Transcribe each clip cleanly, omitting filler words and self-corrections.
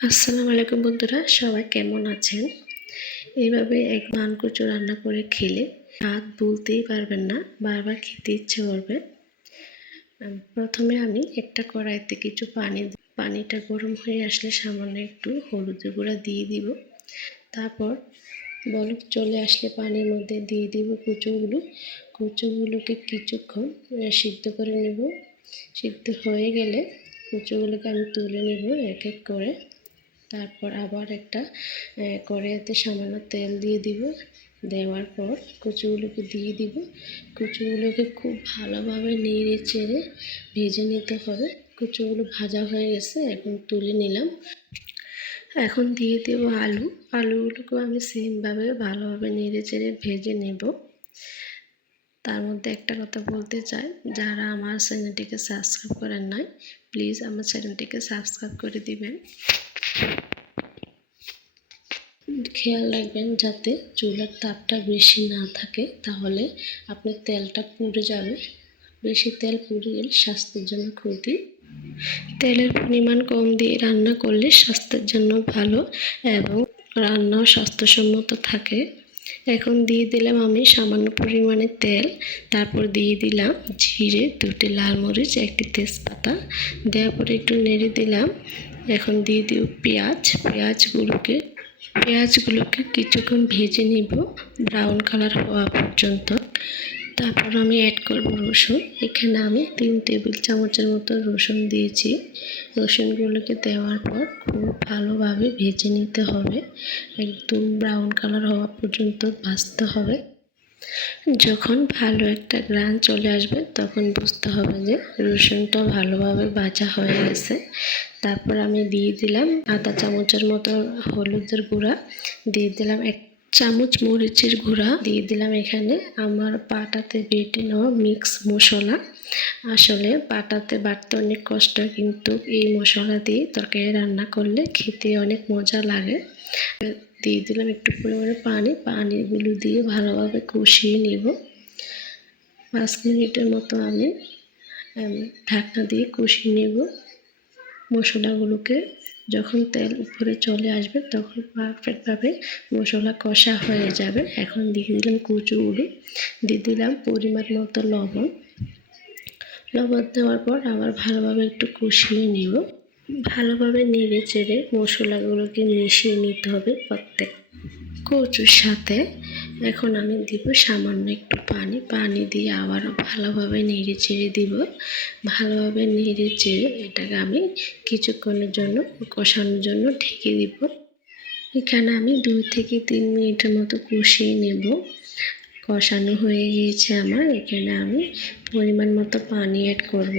আসসালামু আলাইকুম বন্ধুরা, সবাই কেমন আছেন? এইভাবে এক মানকচু রান্না করে খেলে স্বাদ বলতেই পারবেন না, বারবার খেতে ইচ্ছে করবে। প্রথমে আমি একটা কড়াইতে কিছু পানিটা গরম হয়ে আসলে সামান্য একটু হলুদের গুঁড়া দিয়ে দিব। তারপর বলক চলে আসলে পানির মধ্যে দিয়ে দিব কচুগুলোকে কিছুক্ষণ সিদ্ধ করে নেব। সিদ্ধ হয়ে গেলে কচুগুলোকে আমি তুলে নেব এক এক করে। তারপর আবার একটা কড়াইতে সামান্য তেল দিয়ে দিব। দেওয়ার পর কচুগুলোকে দিয়ে দিব। কচুগুলোকে খুব ভালোভাবে নেড়ে চেড়ে ভেজে নিতে হবে। কচুগুলো ভাজা হয়ে গেছে, এখন তুলে নিলাম। এখন দিয়ে দেব আলুগুলোকেও আমি সেমভাবে ভালোভাবে নেড়ে চেড়ে ভেজে নেব। তার মধ্যে একটা কথা বলতে চাই, যারা আমার চ্যানেলটিকে সাবস্ক্রাইব করেন নাই, প্লিজ আমার চ্যানেলটিকে সাবস্ক্রাইব করে দিবেন। খেয়াল রাখবেন যাতে চুলার তাপটা বেশি না থাকে, তাহলে আপনার তেলটা পুড়ে যাবে। বেশি তেল পুড়ে গেলে স্বাস্থ্যের জন্য ক্ষতি। তেলের পরিমাণ কম দিয়ে রান্না করলে স্বাস্থ্যের জন্য ভালো এবং রান্নাও স্বাস্থ্যসম্মত থাকে। এখন দিয়ে দিলাম আমি সামান্য পরিমাণে তেল। তারপর দিয়ে দিলাম জিরে, 2টি লাল মরিচ, 1টি তেজপাতা। দেওয়ার পরে একটু নেড়ে দিলাম। এখন দিয়ে দিব পেঁয়াজগুলোকে কিছুক্ষণ ভেজে নিব, ব্রাউন কালার হওয়া পর্যন্ত। তারপর আমি অ্যাড করব রসুন। এখানে আমি 3 টেবিল চামচের মতো রসুন দিয়েছি। রসুনগুলোকে দেওয়ার পর খুব ভালোভাবে ভেজে নিতে হবে, একদম ব্রাউন কালার হওয়া পর্যন্ত ভাজতে হবে। যখন ভালো একটা গ্রান চলে আসবে তখন বুঝতে হবে যে রসুনটা ভালোভাবে ভাজা হয়ে গেছে। তারপর আমি দিয়ে দিলাম আধা চামচের মতো হলুদের গুঁড়া, দিয়ে দিলাম 1 চামচ মরিচের গুঁড়া, দিয়ে দিলাম এখানে আমার পাটাতে বেটে নেওয়া মিক্স মশলা। আসলে পাটাতে বাটতে অনেক কষ্ট, কিন্তু এই মশলা দিয়ে তরকারি রান্না করলে খেতে অনেক মজা লাগে। দিয়ে দিলাম একটু পরিমাণে পানিগুলো দিয়ে ভালোভাবে কষিয়ে নেব। 5 মিনিটের মতো আমি ঢাকনা দিয়ে কষিয়ে নেব মশলাগুলোকে। যখন তেল উপরে চলে আসবে তখন পারফেক্টভাবে মশলা কষা হয়ে যাবে। এখন দিয়ে দিলাম কচুগুলো, দিয়ে দিলাম পরিমাণ মতো লবণ দেওয়ার পর আবার ভালোভাবে একটু কষিয়ে নেব। ভালোভাবে নেড়ে চেড়ে মশলাগুলোকে মিশিয়ে নিতে হবে প্রত্যেক কচুর সাথে। এখন আমি দিব সামান্য একটু পানি দিয়ে আবারও ভালোভাবে নেড়ে চেড়ে দিব। ভালোভাবে নেড়ে চেড়ে এটাকে আমি কিছুক্ষণের জন্য কষানোর জন্য ঢেকে দিব। এখানে আমি 2 থেকে 3 মিনিটের মতো কষিয়ে নেব। কষানো হয়ে গিয়েছে আমার। এখানে আমি পরিমাণ মতো পানি অ্যাড করব।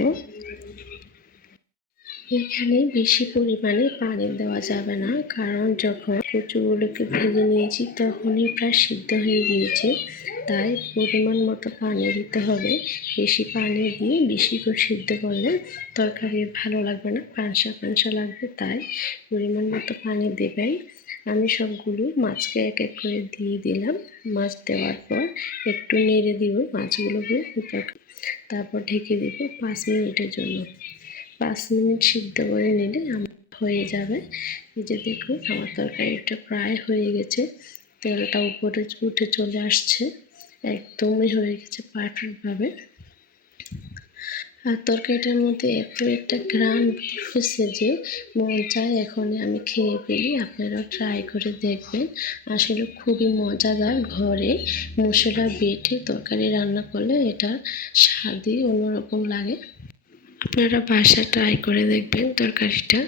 এখানে বেশি পরিমাণে পানি দেওয়া যাবে না, কারণ যখন কচুগুলোকে ভেজে নিয়েছি তখনই প্রায় সিদ্ধ হয়ে গিয়েছে, তাই পরিমাণ মতো পানি দিতে হবে। বেশি পানি দিয়ে বেশি করে সিদ্ধ করলে তরকারি ভালো লাগবে না, পানসা লাগবে, তাই পরিমাণ মতো পানি দেবেন। আমি সবগুলো মাছকে এক এক করে দিয়ে দিলাম। মাছ দেওয়ার পর একটু নেড়ে দিব মাছগুলোকে, তারপর ঢেকে দিব 5 মিনিটের জন্য। 5 মিনিট সিদ্ধ করে নিলে আমার হয়ে যাবে। এই যে দেখুন আমার তরকারিটা প্রায় হয়ে গেছে, তেলটা উপরে উঠে চলে আসছে, একদমই হয়ে গেছে পারফেক্টভাবে। আর তরকারিটার মধ্যে এত একটা ঘ্রাণ বের হয়েছে যে মন চায় এখনই আমি খেয়ে ফেলি। আপনারাও ট্রাই করে দেখবেন, আসলে খুবই মজাদার। ঘরে মশলা বেটে তরকারি রান্না করলে এটা স্বাদই অন্যরকম লাগে। আপনারা বাসায় ট্রাই করে দেখবেন তরকারিটা।